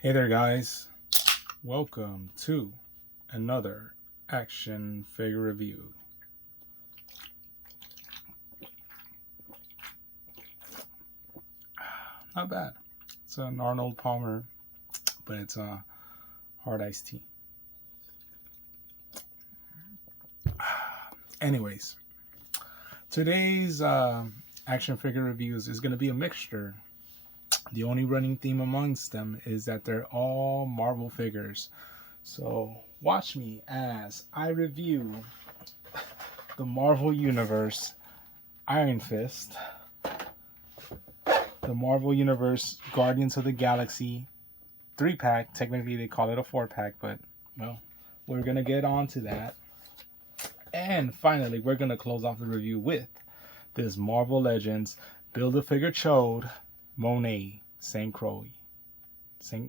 Hey there, guys. Welcome to another action figure review. Not bad. It's an Arnold Palmer, but it's a hard iced tea. Anyways, today's action figure reviews is going to be a mixture. The only running theme amongst them is that they're all Marvel figures. So watch me as I review the Marvel Universe Iron Fist, the Marvel Universe Guardians of the Galaxy 3-pack. Technically, they call it a 4-pack, but well, we're gonna get on to that. And finally, we're gonna close off the review with this Marvel Legends Build-A-Figure Ch'od Monet St. Croix.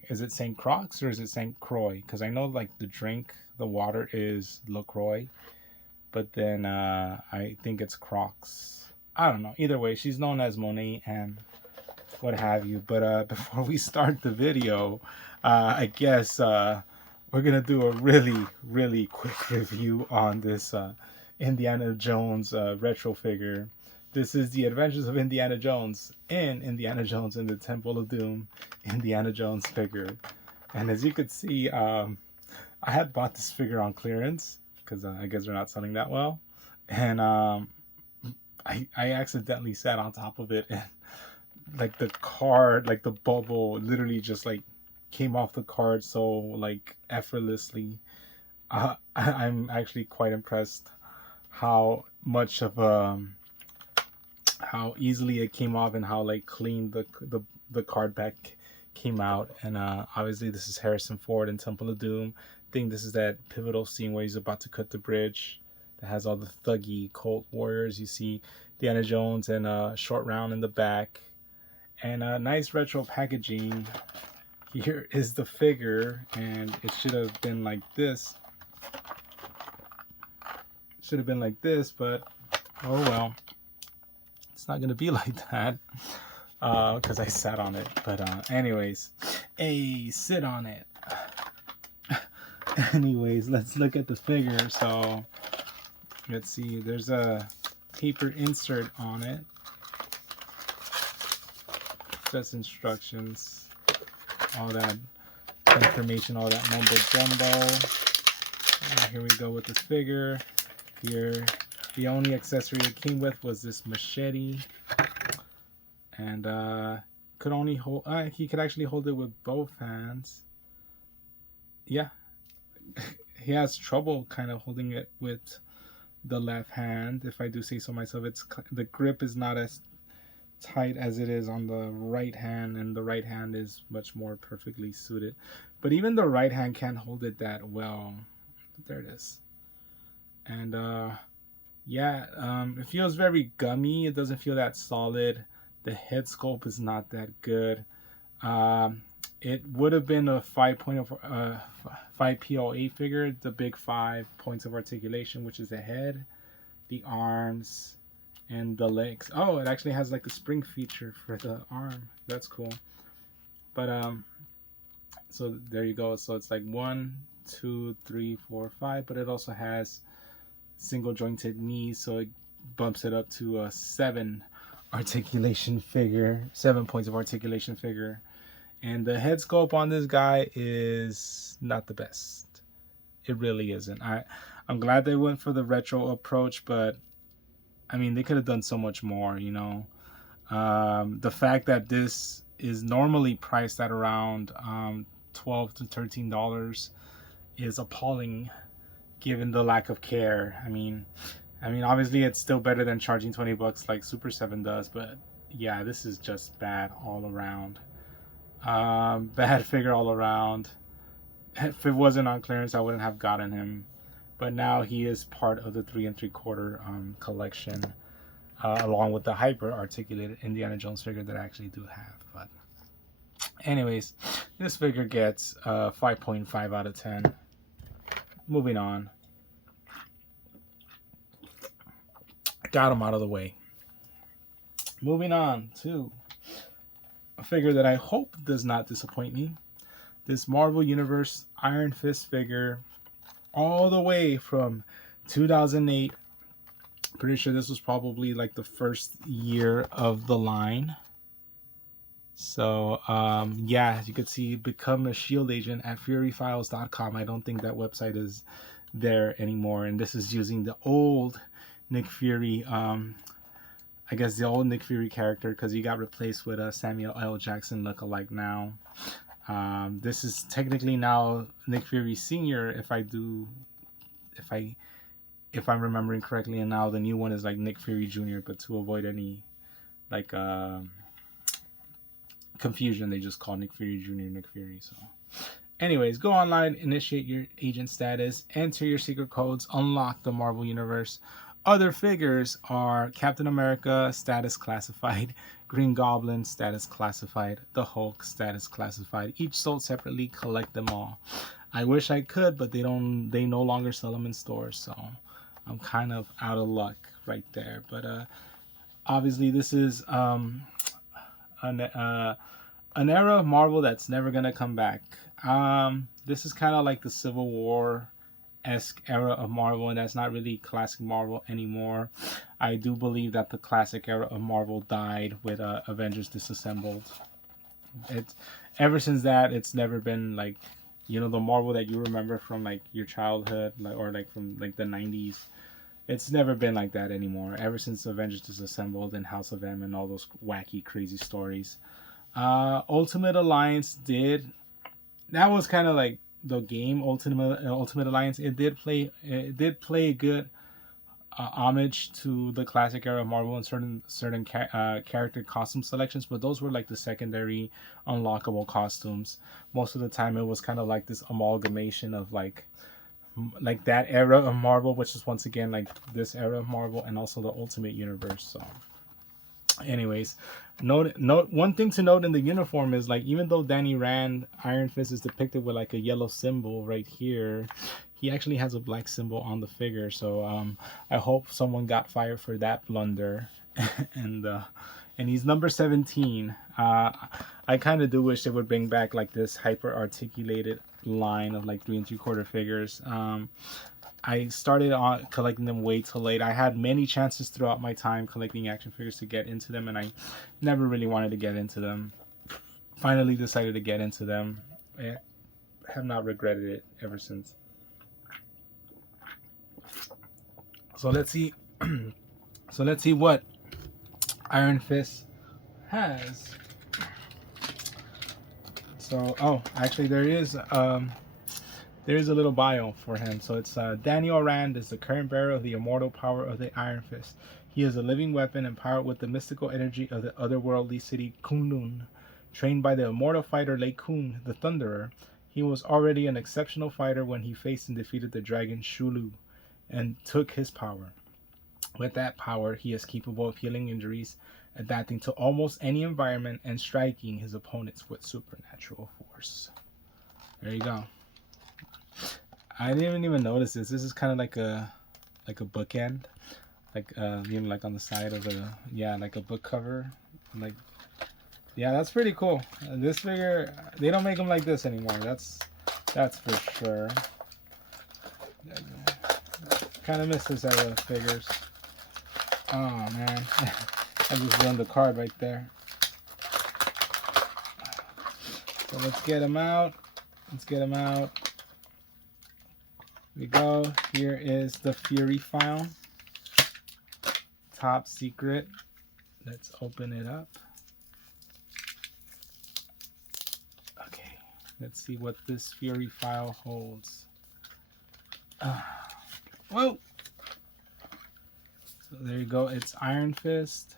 Is it St. Croix or is it St. Croix? Because I know like the drink, the water is LaCroix, but then I think it's Crocs. I don't know. Either way, she's known as Monet and what have you. But before we start the video, I guess we're gonna do a really quick review on this Indiana Jones retro figure. This is the Adventures of Indiana Jones in Indiana Jones and the Temple of Doom Indiana Jones figure. And as you could see, I had bought this figure on clearance because I guess they're not selling that well, and I accidentally sat on top of it, and like the card, like the bubble literally just like came off the card so like effortlessly. I'm actually quite impressed how much of how easily it came off and how like clean the card back came out. And obviously this is Harrison Ford in Temple of Doom. I think this is that pivotal scene where he's about to cut the bridge that has all the thuggy cult warriors. You see Indiana Jones and Short Round in the back, and nice retro packaging. Here is the figure, and it should have been like this. Should have been like this, but oh well. It's not gonna be like that because I sat on it. But anyways, sit on it. Anyways, let's look at the figure. So let's see. There's a paper insert on it. Just instructions, all that information, all that mumbo jumbo. Here we go with this figure. Here, the only accessory it came with was this machete, and could only hold. He could actually hold it with both hands. Yeah, he has trouble kind of holding it with the left hand, if I do say so myself. It's the grip is not as tight as it is on the right hand, and the right hand is much more perfectly suited. But even the right hand can't hold it that well. There it is. And yeah, it feels very gummy. It doesn't feel that solid. The head sculpt is not that good. It would have been a 5 PLA figure, the big 5 points of articulation, which is the head, the arms, and the legs. Oh, it actually has like a spring feature for the arm. That's cool. But so there you go. So it's like 1, 2, 3, 4, 5, but it also has single jointed knees, so it bumps it up to a 7 articulation figure, 7 points of articulation figure. And the head sculpt on this guy is not the best. It really isn't. I'm glad they went for the retro approach, but I mean, they could have done so much more, you know. The fact that this is normally priced at around $12 to $13 is appalling, given the lack of care. I mean, obviously it's still better than charging $20 like Super 7 does, but yeah, this is just bad all around. Bad figure all around. If it wasn't on clearance, I wouldn't have gotten him. But now he is part of the 3 3/4 collection, along with the hyper articulated Indiana Jones figure that I actually do have. But anyways, this figure gets 5.5 out of 10. Moving on. Got him out of the way. Moving on to a figure that I hope does not disappoint me. this Marvel Universe Iron Fist figure all the way from 2008. Pretty sure this was probably like the first year of the line. So yeah, as you can see, become a Shield agent at furyfiles.com. I don't think that website is there anymore, and this is using the old Nick Fury, I guess the old Nick Fury character, because he got replaced with a Samuel L. Jackson lookalike now. This is technically now Nick Fury Senior, if I'm remembering correctly, and now the new one is like Nick Fury Jr. But to avoid any like confusion, they just call Nick Fury Jr. Nick Fury. So anyways, go online, initiate your agent status, enter your secret codes, unlock the Marvel Universe. Other figures are Captain America, status classified, Green Goblin, status classified, the Hulk, status classified, each sold separately. Collect them all. I wish I could, but they no longer sell them in stores, so I'm kind of out of luck right there. But obviously this is an era of Marvel that's never gonna come back. This is kind of like the Civil War-esque era of Marvel, and that's not really classic Marvel anymore. I do believe that the classic era of Marvel died with Avengers Disassembled. It's ever since that, it's never been like, you know, the Marvel that you remember from like your childhood, like, or like from like the 90s. It's never been like that anymore. Ever since Avengers Disassembled and House of M and all those wacky, crazy stories. Ultimate Alliance that was kind of like the game Ultimate Alliance. It did play a good homage to the classic era of Marvel and certain character costume selections, but those were like the secondary unlockable costumes. Most of the time it was kind of like this amalgamation of like that era of Marvel, which is once again like this era of Marvel, and also the Ultimate Universe. So anyways, note one thing to note in the uniform is like, even though Danny Rand Iron Fist is depicted with like a yellow symbol right here, he actually has a black symbol on the figure. So I hope someone got fired for that blunder. and he's number 17. I kind of do wish they would bring back like this hyper articulated line of like 3 3/4 figures. I started on collecting them way too late. I had many chances throughout my time collecting action figures to get into them, and I never really wanted to get into them. Finally decided to get into them. I have not regretted it ever since. So let's see. So let's see what Iron Fist has. So actually there is a little bio for him. So it's Daniel Rand is the current bearer of the immortal power of the Iron Fist. He is a living weapon empowered with the mystical energy of the otherworldly city Kunlun. Trained by the immortal fighter Lei Kun, the Thunderer, he was already an exceptional fighter when he faced and defeated the dragon Shulu and took his power. With that power, he is capable of healing injuries, adapting to almost any environment, and striking his opponents with supernatural force. There you go. I didn't even notice this. This is kind of like a bookend, like you know, like on the side of like a book cover. Like, yeah, that's pretty cool. This figure, they don't make them like this anymore. That's for sure. Kind of miss this era of figures. Oh man, I just ruined the card right there. So let's get him out. Here we go. Here is the Fury file. Top secret. Let's open it up. Okay, let's see what this Fury file holds. Whoa! So there you go. It's Iron Fist,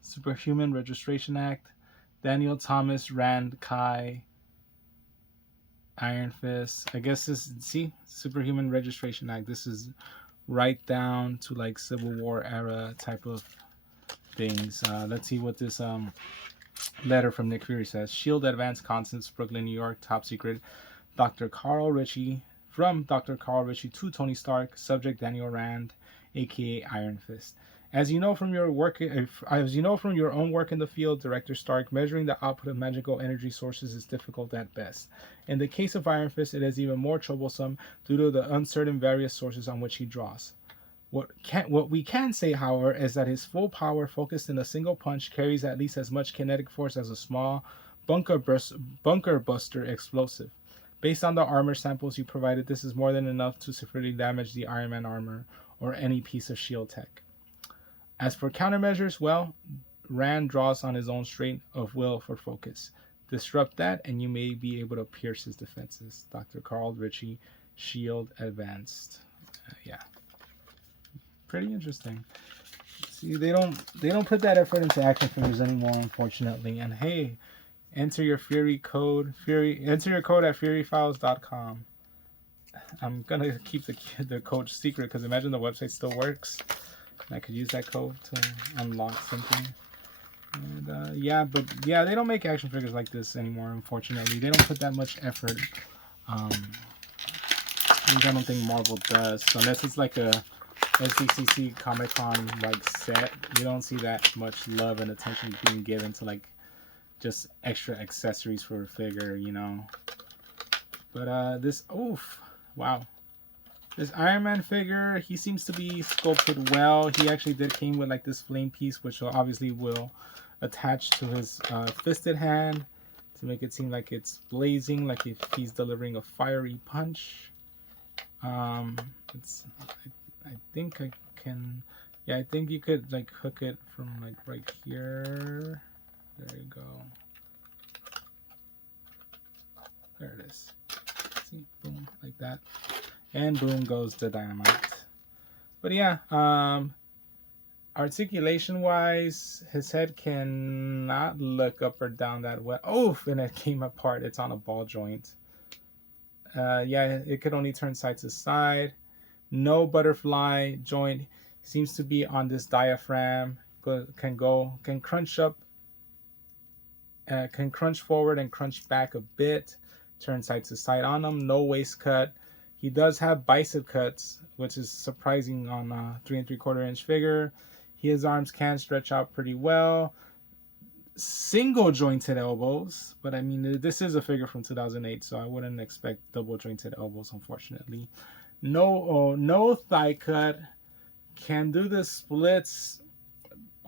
Superhuman Registration Act, Daniel Thomas Rand Kai, Iron Fist. I guess this, see, Superhuman Registration Act. This is right down to like Civil War era type of things. Let's see what this letter from Nick Fury says. Shield Advanced Constance, Brooklyn, New York, top secret. Dr. Carl Ritchie, from Dr. Carl Ritchie to Tony Stark, subject Daniel Rand, aka Iron Fist. As you know from your work, as you know from your own work in the field, Director Stark, measuring the output of magical energy sources is difficult at best. In the case of Iron Fist, it is even more troublesome due to the uncertain various sources on which he draws. What we can say, however, is that his full power focused in a single punch carries at least as much kinetic force as a small bunker buster explosive. Based on the armor samples you provided, this is more than enough to severely damage the Iron Man armor or any piece of shield tech. As for countermeasures, well, Rand draws on his own strength of will for focus. Disrupt that, and you may be able to pierce his defenses. Dr. Carl Ritchie, Shield Advanced. Yeah, pretty interesting. See, they don't put that effort into action figures anymore, unfortunately. And hey, enter your Fury code. Enter your code at furyfiles.com. I'm gonna keep the code secret because imagine the website still works. I could use that code to unlock something. And yeah, but yeah, they don't make action figures like this anymore, unfortunately. They don't put that much effort. I don't think Marvel does. So unless it's like a SDCC Comic Con like set, you don't see that much love and attention being given to like just extra accessories for a figure, you know. But this, oof, wow. This Iron Man figure, he seems to be sculpted well. He actually came with like this flame piece, which obviously will attach to his fisted hand to make it seem like it's blazing, like if he's delivering a fiery punch. I think I can, yeah, I think you could like hook it from like right here. There you go. There it is. See, boom, like that. And boom goes the dynamite. But yeah, articulation wise, his head cannot look up or down that well. Oh, and it came apart. It's on a ball joint. Yeah, it could only turn side to side. No butterfly joint. Seems to be on this diaphragm. Can crunch up. Can crunch forward and crunch back a bit. Turn side to side on him. No waist cut. He does have bicep cuts, which is surprising on a 3 3/4 inch figure. His arms can stretch out pretty well. Single jointed elbows, but I mean, this is a figure from 2008, so I wouldn't expect double jointed elbows, unfortunately. No thigh cut. Can do the splits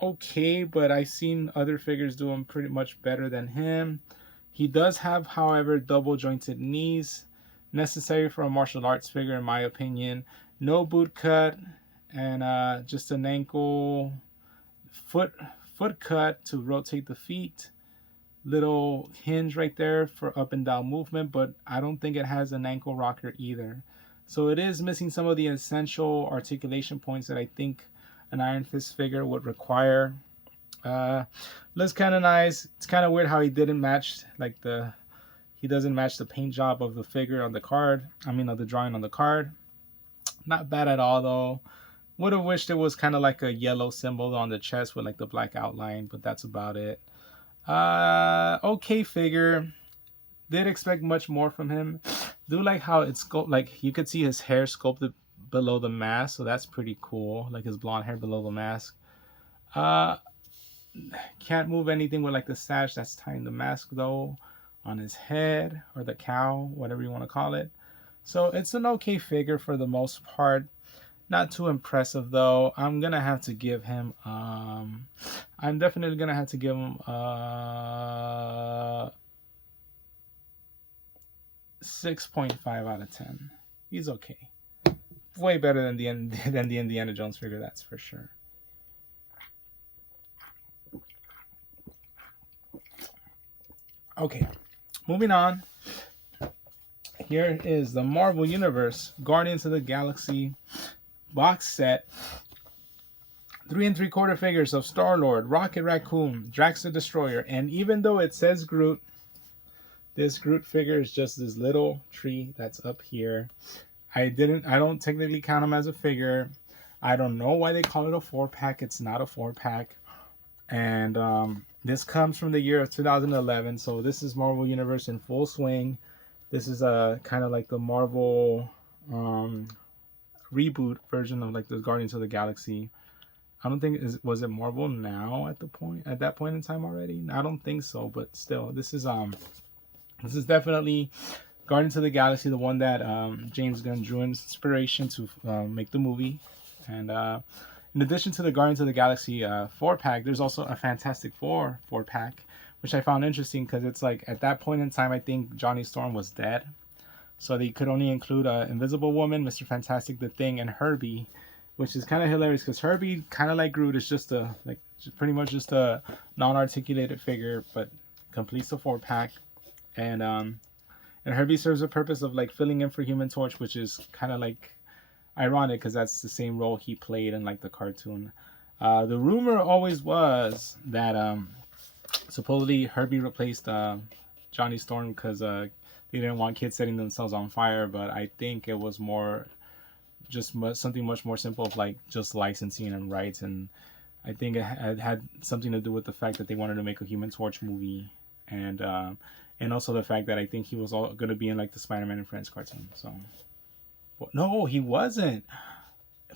okay, but I've seen other figures do them pretty much better than him. He does have, however, double jointed knees, necessary for a martial arts figure in my opinion. No boot cut, and just an ankle foot cut to rotate the feet. Little hinge right there for up and down movement, but I don't think it has an ankle rocker either. So it is missing some of the essential articulation points that I think an Iron Fist figure would require. Let's canonize. It's kind of weird how he didn't match like he doesn't match the paint job of the figure on the card. I mean, of the drawing on the card. Not bad at all, though. Would have wished it was kind of like a yellow symbol on the chest with like the black outline, but that's about it. Okay figure. Did expect much more from him. Do like how it's like you could see his hair sculpted below the mask, so that's pretty cool. Like his blonde hair below the mask. Can't move anything with like the sash that's tying the mask though on his head, or the cowl, whatever you want to call it. So it's an okay figure for the most part. Not too impressive though. I'm gonna have to give him I'm definitely gonna have to give him 6.5 out of 10. He's okay. Way better than the Indiana Jones figure, that's for sure. Okay, moving on. Here is the Marvel Universe Guardians of the Galaxy box set. 3 3/4 figures of Star-Lord, Rocket Raccoon, Drax the Destroyer, and even though it says Groot, this Groot figure is just this little tree that's up here. I don't technically count him as a figure. I don't know why they call it a 4-pack. It's not a 4-pack. And this comes from the year of 2011, so this is Marvel Universe in full swing. This is a kind of like the Marvel reboot version of like the Guardians of the Galaxy. I don't think was it Marvel now at that point in time already. I don't think so, but still, this is definitely Guardians of the Galaxy, the one that James Gunn drew inspiration to make the movie. And in addition to the Guardians of the Galaxy 4-pack, there's also a Fantastic Four 4-pack, which I found interesting because it's like at that point in time, I think Johnny Storm was dead. So they could only include Invisible Woman, Mr. Fantastic, The Thing, and Herbie, which is kind of hilarious because Herbie, kind of like Groot, is just pretty much just a non-articulated figure, but completes the 4-pack. And Herbie serves a purpose of like filling in for Human Torch, which is kind of like ironic because that's the same role he played in like the cartoon. The rumor always was that supposedly Herbie replaced Johnny Storm because they didn't want kids setting themselves on fire, but I think it was more just something much more simple of like just licensing and rights, and I think it had something to do with the fact that they wanted to make a Human Torch movie, and also the fact that I think he was all going to be in like the Spider-Man and Friends cartoon. So, no, he wasn't.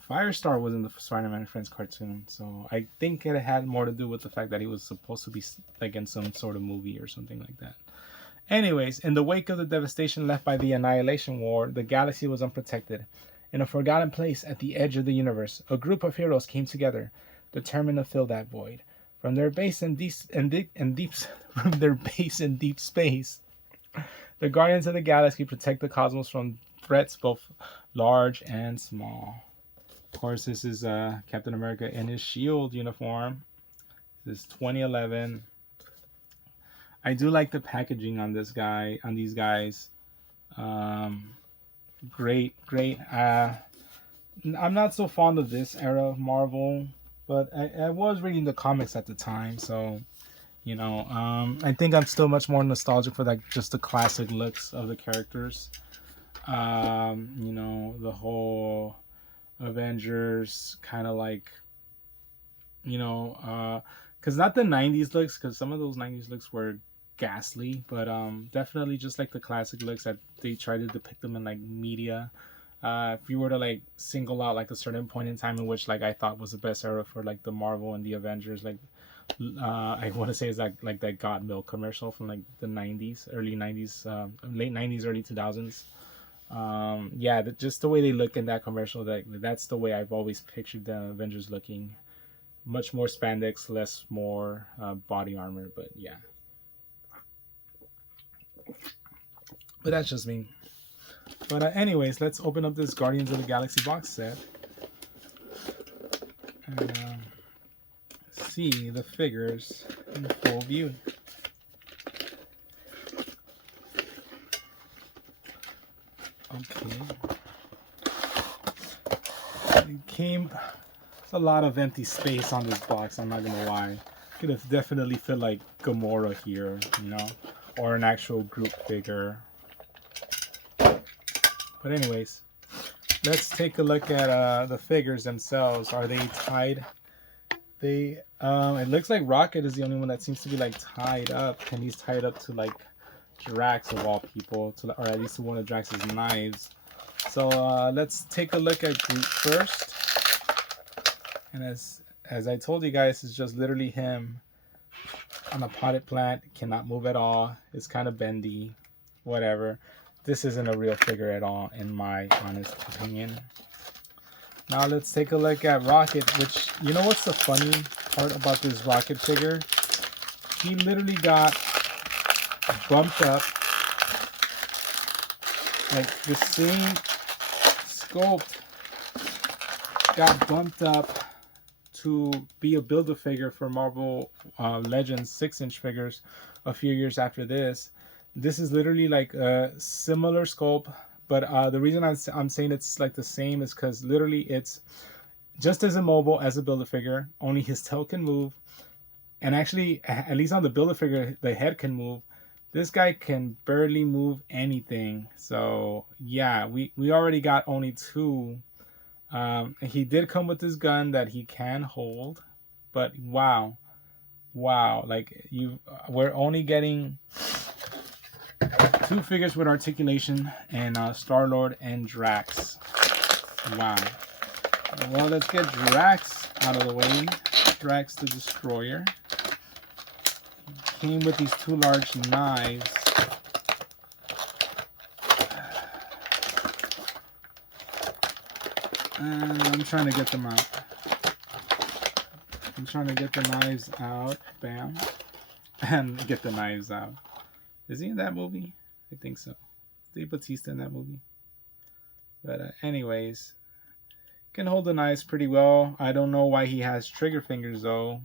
Firestar was in the Spider-Man and Friends cartoon, so I think it had more to do with the fact that he was supposed to be like in some sort of movie or something like that. Anyways, in the wake of the devastation left by the Annihilation War, the galaxy was unprotected. In a forgotten place at the edge of the universe, a group of heroes came together, determined to fill that void. From their base in deep space, the Guardians of the Galaxy protect the cosmos from threats both large and small. Of course, this is Captain America in his SHIELD uniform. This is 2011. I do like the packaging on these guys. Great. I'm not so fond of this era of Marvel, but I was reading the comics at the time, so I think I'm still much more nostalgic for like just the classic looks of the characters. The whole Avengers kind of like, because not the 90s looks, because some of those 90s looks were ghastly, but definitely just like the classic looks that they try to depict them in like media. If you were to like single out like a certain point in time in which like I thought was the best era for like the Marvel and the Avengers, like I want to say is like that Got Milk commercial from like the 90s, early 90s, late 90s, early 2000s. Just the way they look in that commercial, that's the way I've always pictured the Avengers looking. Much more spandex, less more body armor, but yeah. But that's just me. But anyways, let's open up this Guardians of the Galaxy box set and see the figures in full view. Okay. There's a lot of empty space on this box, I'm not gonna lie. Could have definitely fit like Gamora here, or an actual group figure. But anyways, let's take a look at the figures themselves. Are they tied? It looks like Rocket is the only one that seems to be like tied up, and he's tied up to like Drax of all people, or at least to one of Drax's knives. So let's take a look at Groot first. And as I told you guys, it's just literally him on a potted plant, cannot move at all. It's kind of bendy, whatever. This isn't a real figure at all, in my honest opinion. Now let's take a look at Rocket, which, what's the funny part about this Rocket figure? He literally got bumped up, like the same sculpt got bumped up to be a Build-A-Figure for Marvel Legends 6-inch figures a few years after this. This is literally like a similar sculpt, but the reason I'm saying it's like the same is because literally it's just as immobile as a Build-A-Figure, only his tail can move. And actually, at least on the Build-A-Figure, the head can move. This guy can barely move anything. So yeah, we already got only two. He did come with this gun that he can hold, but wow, like we're only getting two figures with articulation, and Star-Lord and Drax. Wow. Well, let's get Drax out of the way. Drax the Destroyer. Came with these 2 large knives. And I'm trying to get them out. I'm trying to get the knives out. Bam. And get the knives out. Is he in that movie? I think so. Dave Bautista in that movie. But anyways, can hold the knives pretty well. I don't know why he has trigger fingers though.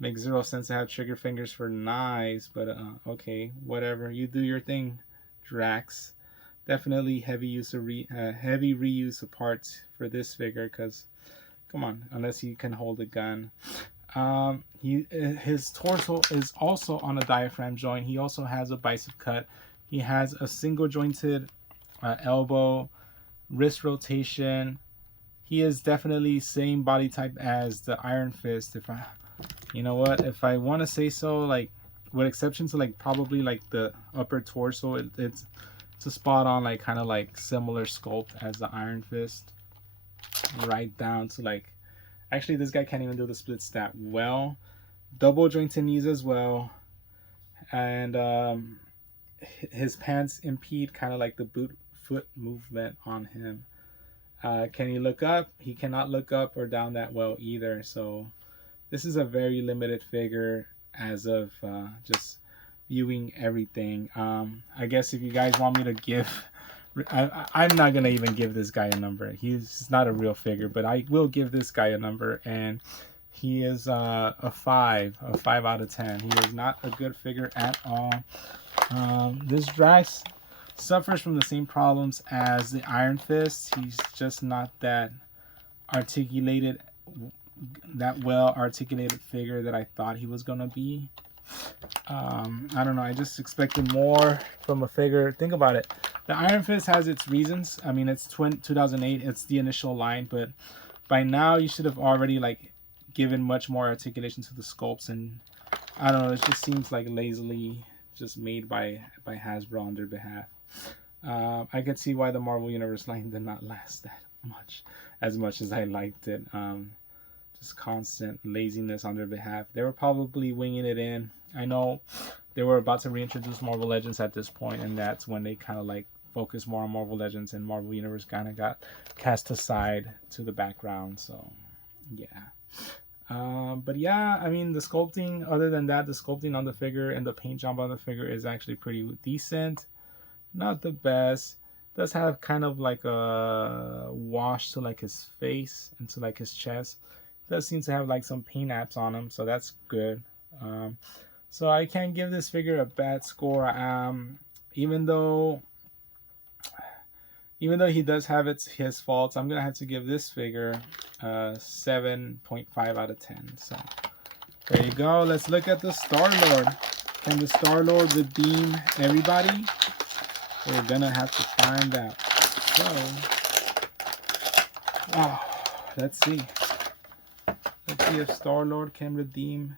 Makes 0 sense to have trigger fingers for knives, but okay, whatever. You do your thing, Drax. Definitely heavy reuse of parts for this figure, because come on, unless he can hold a gun. His torso is also on a diaphragm joint. He also has a bicep cut. He has a single jointed elbow, wrist rotation. He is definitely same body type as the Iron Fist. If I want to say so, like with exception to like probably like the upper torso, it's a spot on, like kind of like similar sculpt as the Iron Fist, right down to like, actually this guy can't even do the splits that well. Double jointed knees as well, and his pants impede kind of like the boot foot movement on him. Can he look up? He cannot look up or down that well either. So this is a very limited figure as of just viewing everything. I guess if you guys want me to give, I'm not gonna even give this guy a number. He's not a real figure, but I will give this guy a number, and he is a 5 out of 10. He is not a good figure at all. This Drax suffers from the same problems as the Iron Fist. He's just not that articulated, that well articulated figure that I thought he was gonna be. I don't know, I just expected more from a figure. Think about it, the Iron Fist has its reasons. I mean, it's 2008, it's the initial line, but by now you should have already like given much more articulation to the sculpts, and I don't know, it just seems like lazily just made by Hasbro on their behalf. I could see why the Marvel Universe line did not last that much as I liked it. Just constant laziness on their behalf. They were probably winging it in. I know they were about to reintroduce Marvel Legends at this point, and that's when they kind of like focused more on Marvel Legends, and Marvel Universe kind of got cast aside to the background. So yeah. But yeah, I mean, the sculpting, other than that, the sculpting on the figure and the paint job on the figure is actually pretty decent. Not the best. Does have kind of like a wash to like his face and to like his chest. Does seem to have like some paint apps on him, so that's good. So I can't give this figure a bad score. Even though he does have his faults, I'm gonna have to give this figure 7.5 out of 10. So there you go. Let's look at the Star-Lord. Can the Star-Lord redeem everybody? We're gonna have to find out. So, let's see. Let's see if Star-Lord can redeem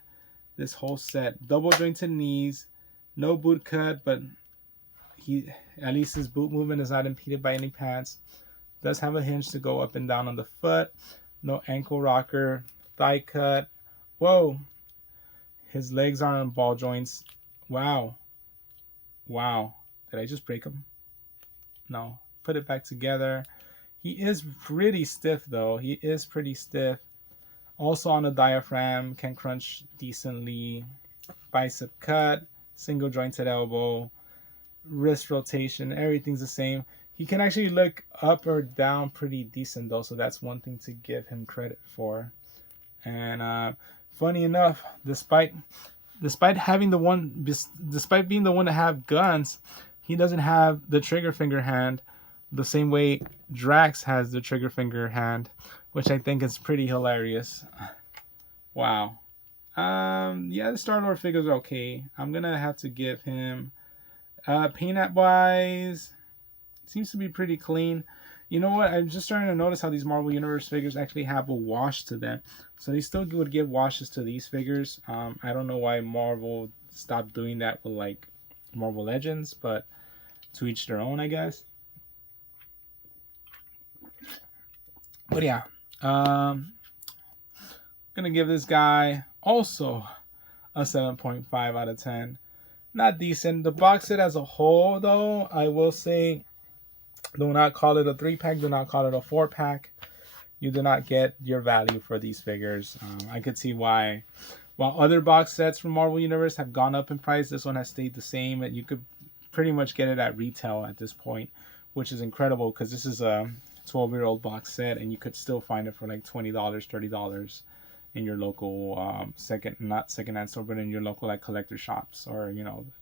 this whole set. Double jointed knees, no boot cut, but at least his boot movement is not impeded by any pads. Does have a hinge to go up and down on the foot. No ankle rocker, thigh cut. Whoa. His legs are on ball joints. Wow. Did I just break him? No. Put it back together. He is pretty stiff though. He is pretty stiff. Also on the diaphragm, can crunch decently. Bicep cut, single jointed elbow, wrist rotation, everything's the same. He can actually look up or down pretty decent though, so that's one thing to give him credit for. And funny enough, despite being the one to have guns, he doesn't have the trigger finger hand the same way Drax has the trigger finger hand, which I think is pretty hilarious. Wow. Yeah, the Star-Lord figures are okay. I'm gonna have to give him paint app wise, seems to be pretty clean. You know what? I'm just starting to notice how these Marvel Universe figures actually have a wash to them. So they still would give washes to these figures. I don't know why Marvel stopped doing that with like Marvel Legends, but to each their own, I guess. But yeah, gonna give this guy also a 7.5 out of 10. Not decent. The box set as a whole, though, I will say, do not call it a 3-pack. Do not call it a 4-pack. You do not get your value for these figures. I could see why. While other box sets from Marvel Universe have gone up in price, this one has stayed the same. And you could pretty much get it at retail at this point, which is incredible because this is a 12-year-old box set, and you could still find it for like $20, $30 in your local second-hand store, but in your local like collector shops or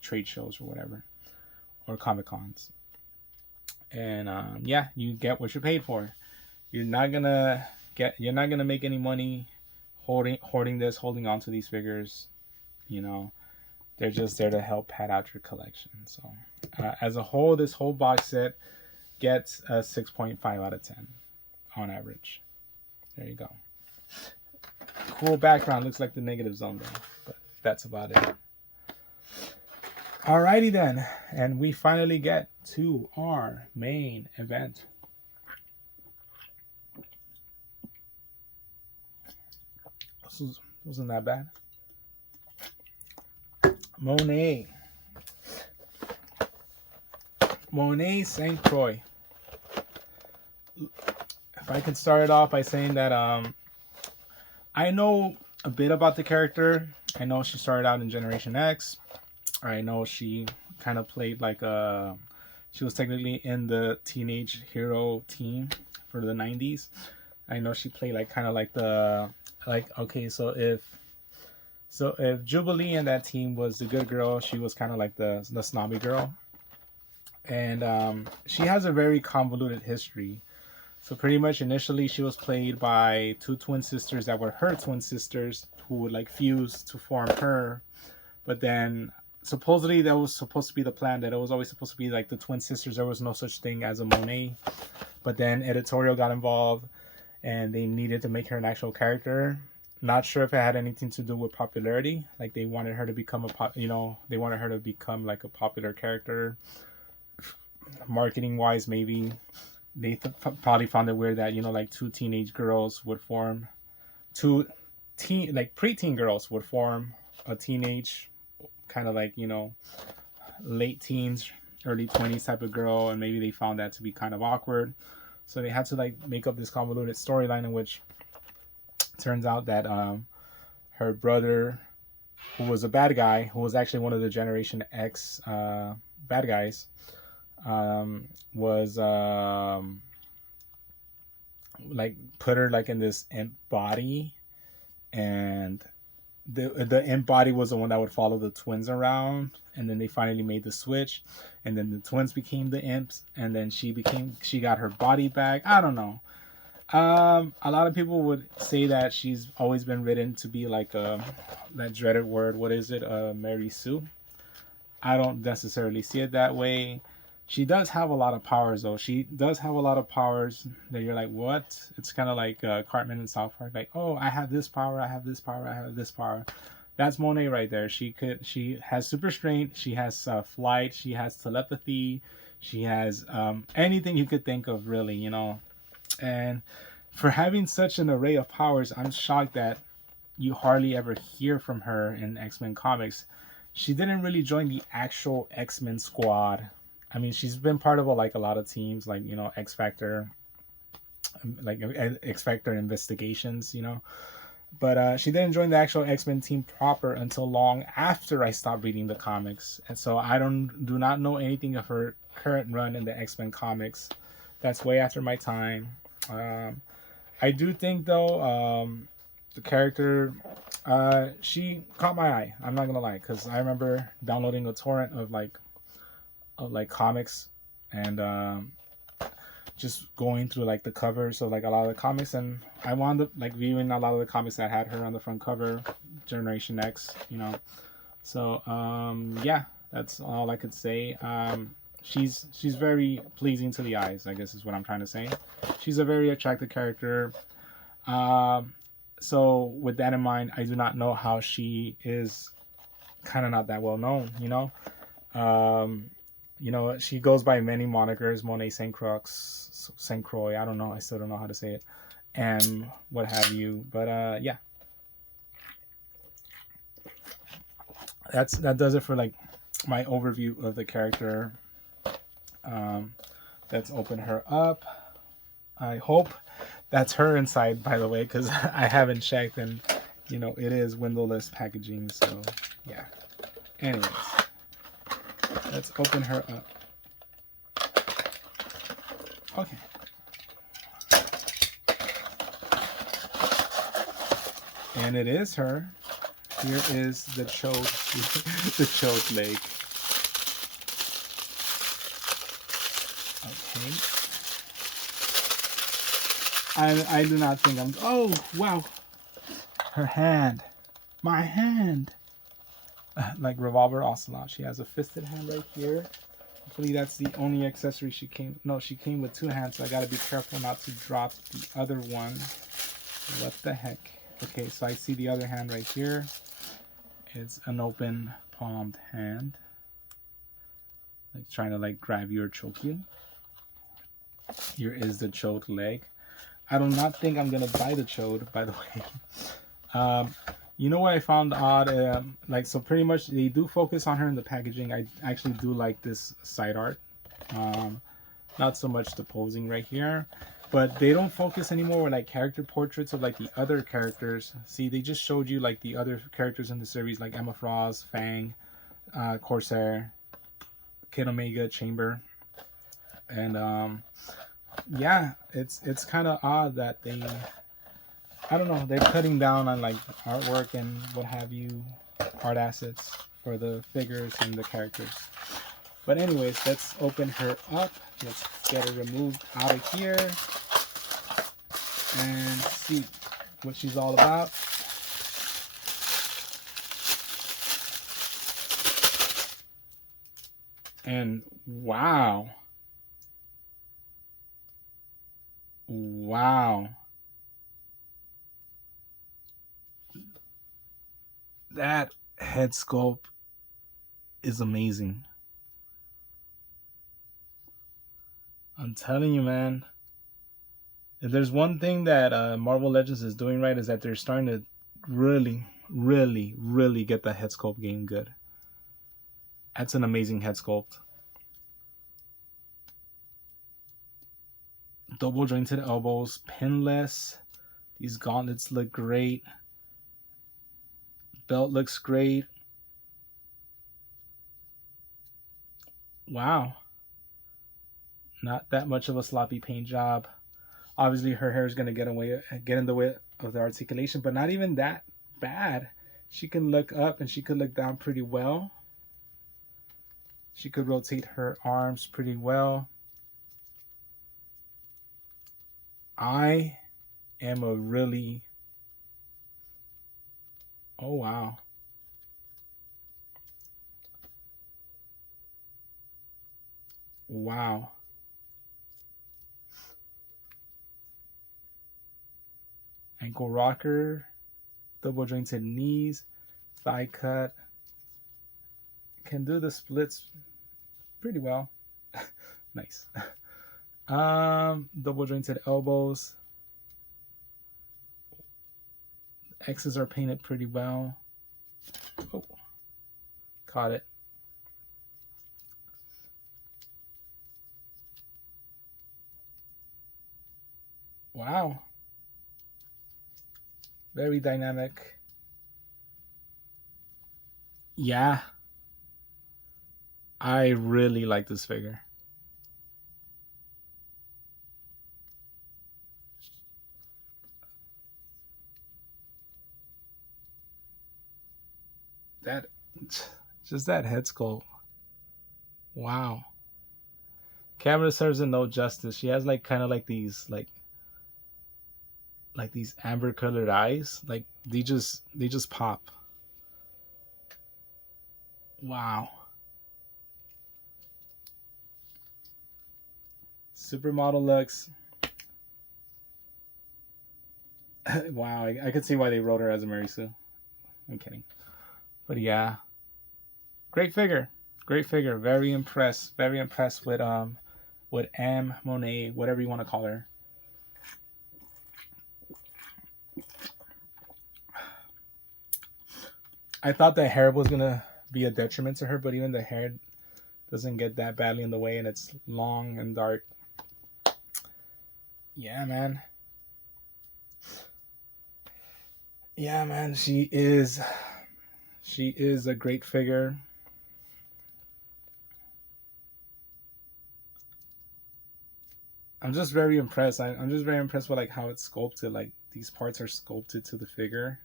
trade shows or whatever, or Comic Cons. And yeah, you get what you paid for. You're not gonna make any money holding on to these figures. They're just there to help pad out your collection. So as a whole, this whole box set gets a 6.5 out of 10 on average. There you go. Cool background. Looks like the negative zone though, but that's about it. Alrighty then, and we finally get to our main event. This wasn't that bad. Monet St. Croix. If I could start it off by saying that I know a bit about the character. I know she started out in Generation X. I know she kind of played like she was technically in the teenage hero team for the 90s. I know she played like kind of like okay, so if Jubilee and that team was the good girl, she was kind of like the snobby girl. And she has a very convoluted history. So pretty much initially she was played by two twin sisters that were her twin sisters who would like fuse to form her. But then supposedly that was supposed to be the plan, that it was always supposed to be like the twin sisters. There was no such thing as a Monet. But then editorial got involved and they needed to make her an actual character. Not sure if it had anything to do with popularity. Like they wanted her to become they wanted her to become like a popular character. Marketing wise, maybe they probably found it weird that like two teenage girls would form preteen girls would form a teenage kind of like late teens, early 20s type of girl, and maybe they found that to be kind of awkward, so they had to like make up this convoluted storyline in which turns out that her brother, who was a bad guy, who was actually one of the Generation X bad guys, was like put her like in this imp body, and the imp body was the one that would follow the twins around, and then they finally made the switch, and then the twins became the imps, and then she got her body back. I don't know. A lot of people would say that she's always been written to be like that dreaded word. What is it? Mary Sue. I don't necessarily see it that way. She does have a lot of powers, though. She does have a lot of powers that you're like, what? It's kind of like Cartman in South Park. Like, oh, I have this power, I have this power, I have this power. That's Monet right there. She has super strength. She has flight. She has telepathy. She has anything you could think of, really, And for having such an array of powers, I'm shocked that you hardly ever hear from her in X-Men comics. She didn't really join the actual X-Men squad. I mean, she's been part of a lot of teams, like X Factor, like X Factor Investigations, But she didn't join the actual X-Men team proper until long after I stopped reading the comics, and so I do not know anything of her current run in the X-Men comics. That's way after my time. I do think though, the character, she caught my eye. I'm not gonna lie, because I remember downloading a torrent of comics and just going through like the covers of like a lot of the comics, and I wound up like viewing a lot of the comics that had her on the front cover, Generation X, So yeah, that's all I could say. She's very pleasing to the eyes, I guess is what I'm trying to say. She's a very attractive character. So with that in mind, I do not know how she is kind of not that well known, she goes by many monikers, Monet St. Croix, I don't know, I still don't know how to say it, and what have you. But yeah, that does it for like my overview of the character. Let's open her up. I hope that's her inside, by the way, because I haven't checked, and you know it is windowless packaging. So yeah. Anyways, let's open her up. Okay. And it is her. Here is the Ch'od, the Ch'od leg. Okay. I do not think I'm. Oh wow, her hand, my hand. Like Revolver Ocelot. She has a fisted hand right here. Hopefully that's the only accessory she came. No, she came with two hands, so I gotta be careful not to drop the other one. What the heck? Okay, so I see the other hand right here. It's an open palmed hand. Like trying to like grab you or choke you. Here is the Ch'od leg. I do not think I'm gonna buy the Ch'od, by the way. You know what I found odd? Like, so pretty much they do focus on her in the packaging. I actually do like this side art. Not so much the posing right here, but they don't focus anymore with like character portraits of like the other characters. See, they just showed you like the other characters in the series, like Emma Frost, Fang, Corsair, Kid Omega, Chamber, and yeah, it's kind of odd that they, I don't know, they're cutting down on like artwork and what have you, art assets for the figures and the characters. But anyways, let's open her up. Let's get her removed out of here and see what she's all about. And wow. Wow. That head sculpt is amazing. I'm telling you, man. If there's one thing that Marvel Legends is doing right, is that they're starting to really, really, really get the head sculpt game good. That's an amazing head sculpt. Double jointed elbows, pinless. These gauntlets look great. Belt looks great. Wow. Not that much of a sloppy paint job. Obviously, her hair is gonna get in the way of the articulation, but not even that bad. She can look up and she could look down pretty well. She could rotate her arms pretty well. I am a really... Oh, wow. Wow. Ankle rocker, double jointed knees, thigh cut. Can do the splits pretty well. Nice. Double jointed elbows. X's are painted pretty well. Oh, caught it. Wow. Very dynamic. Yeah. I really like this figure. That, just that head sculpt. Wow. Camera serves it no justice. She has like kind of like these like these amber colored eyes. Like they just pop. Wow. Supermodel looks. Wow, I could see why they wrote her as a Mary Sue. I'm kidding. But yeah. Great figure. Great figure. Very impressed. Very impressed with M Monet, whatever you want to call her. I thought the hair was gonna be a detriment to her, but even the hair doesn't get that badly in the way, and it's long and dark. Yeah, man. Yeah, man. She is a great figure. I'm just very impressed. I'm just very impressed with like how it's sculpted. Like these parts are sculpted to the figure,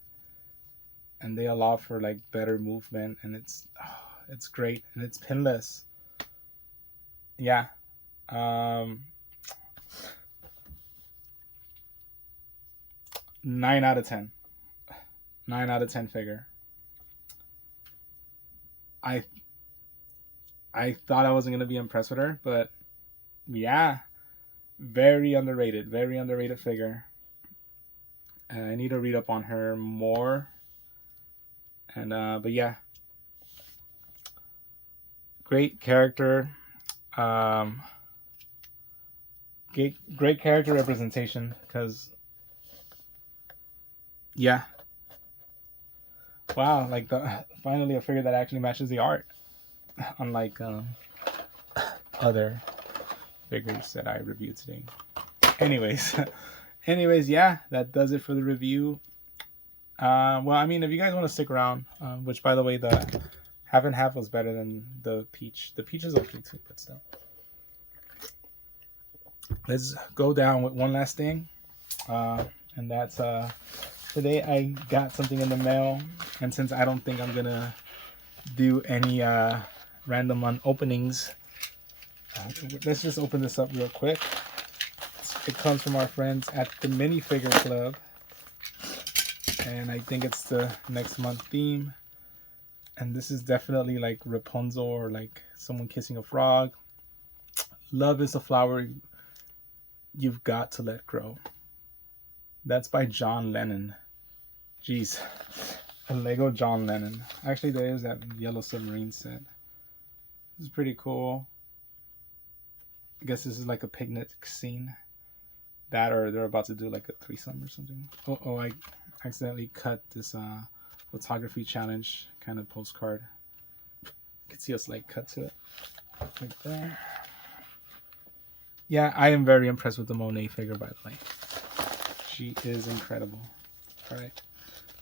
and they allow for like better movement, and it's great, and it's pinless. Yeah. Um, 9 out of 10. 9 out of 10 figure. I I thought I wasn't gonna be impressed with her, but yeah, very underrated. Very underrated figure. I need to read up on her more. And but yeah, great character. Um, great character representation. Because yeah, wow, like the finally a figure that actually matches the art, unlike other figures that I reviewed today. Anyways, anyways, yeah, that does it for the review. Well, I mean, if you guys want to stick around, which by the way, the half and half was better than the peach. The peach is okay too, but still. Let's go down with one last thing, and that's today I got something in the mail, and since I don't think I'm gonna do any random openings, let's just open this up real quick. It comes from our friends at the Minifigure Club, and I think it's the next month theme. And this is definitely like Rapunzel or like someone kissing a frog. Love is a flower you've got to let grow. That's by John Lennon. Jeez. A Lego John Lennon. Actually, there is that Yellow Submarine set. This is pretty cool. I guess this is like a picnic scene. That or they're about to do like a threesome or something. Oh, I accidentally cut this photography challenge kind of postcard. You can see us like cut to it. Like that. Yeah, I am very impressed with the Monet figure, by the way. She is incredible. Alright.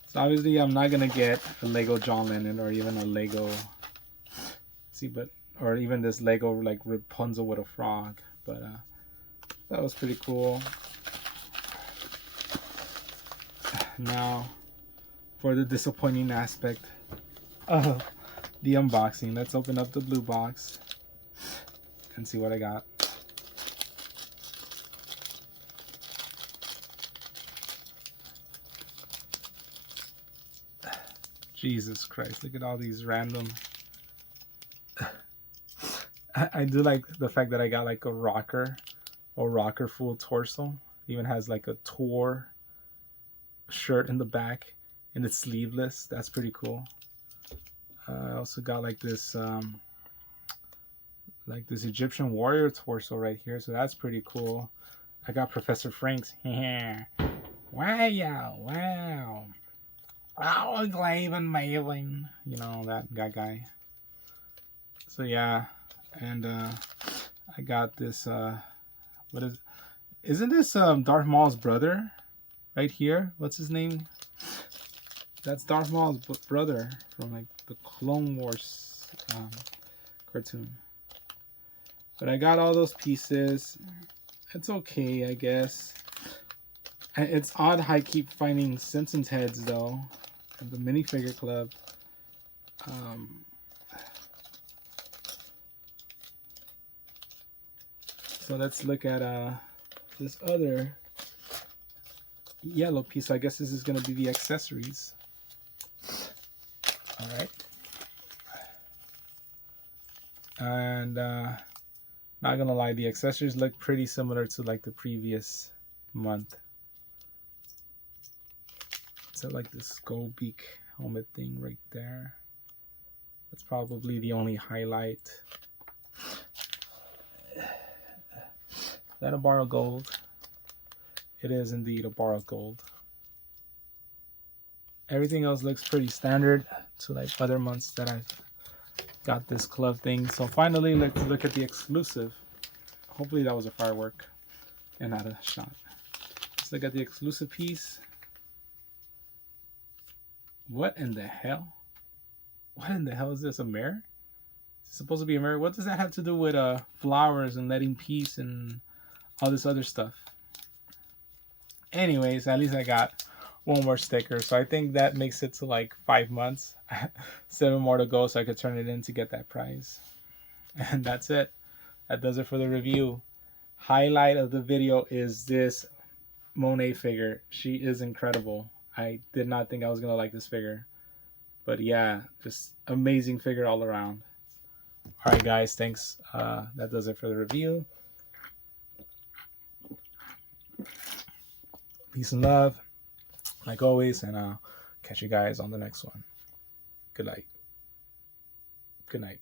So obviously I'm not gonna get a Lego John Lennon or even a Lego or even this Lego like Rapunzel with a frog. But that was pretty cool. Now for the disappointing aspect of the unboxing. Let's open up the blue box and see what I got. Jesus Christ, look at all these random... I do like the fact that I got like a rocker full torso. It even has like a tour shirt in the back and it's sleeveless. That's pretty cool. I also got like this Egyptian warrior torso right here, so that's pretty cool. I got Professor Frank's. Wow. Oh, Glaven Mailing. You know, that guy. So yeah, and I got this isn't this Darth Maul's brother right here? What's his name? That's Darth Maul's brother from like the Clone Wars cartoon. But I got all those pieces. It's okay, I guess. It's odd how I keep finding Simpsons heads though. At the Minifigure Club. So let's look at this other yellow piece. So I guess this is going to be the accessories. All right. And not gonna lie, the accessories look pretty similar to like the previous month. So like the skull beak helmet thing right there. That's probably the only highlight. Is that a bar of gold? It is indeed a bar of gold. Everything else looks pretty standard to like other months that I've got this glove thing. So finally, let's look at the exclusive. Hopefully that was a firework and not a shot. Let's look at the exclusive piece. What in the hell? What in the hell is this? A mirror? Is it supposed to be a mirror? What does that have to do with flowers and letting peace and all this other stuff? Anyways, at least I got one more sticker. So I think that makes it to like 5 months. 7 more to go so I could turn it in to get that prize. And that's it. That does it for the review. Highlight of the video is this Monet figure. She is incredible. I did not think I was going to like this figure. But yeah, just amazing figure all around. Alright guys, thanks. That does it for the review. Peace and love, like always, and I'll catch you guys on the next one. Good night. Good night.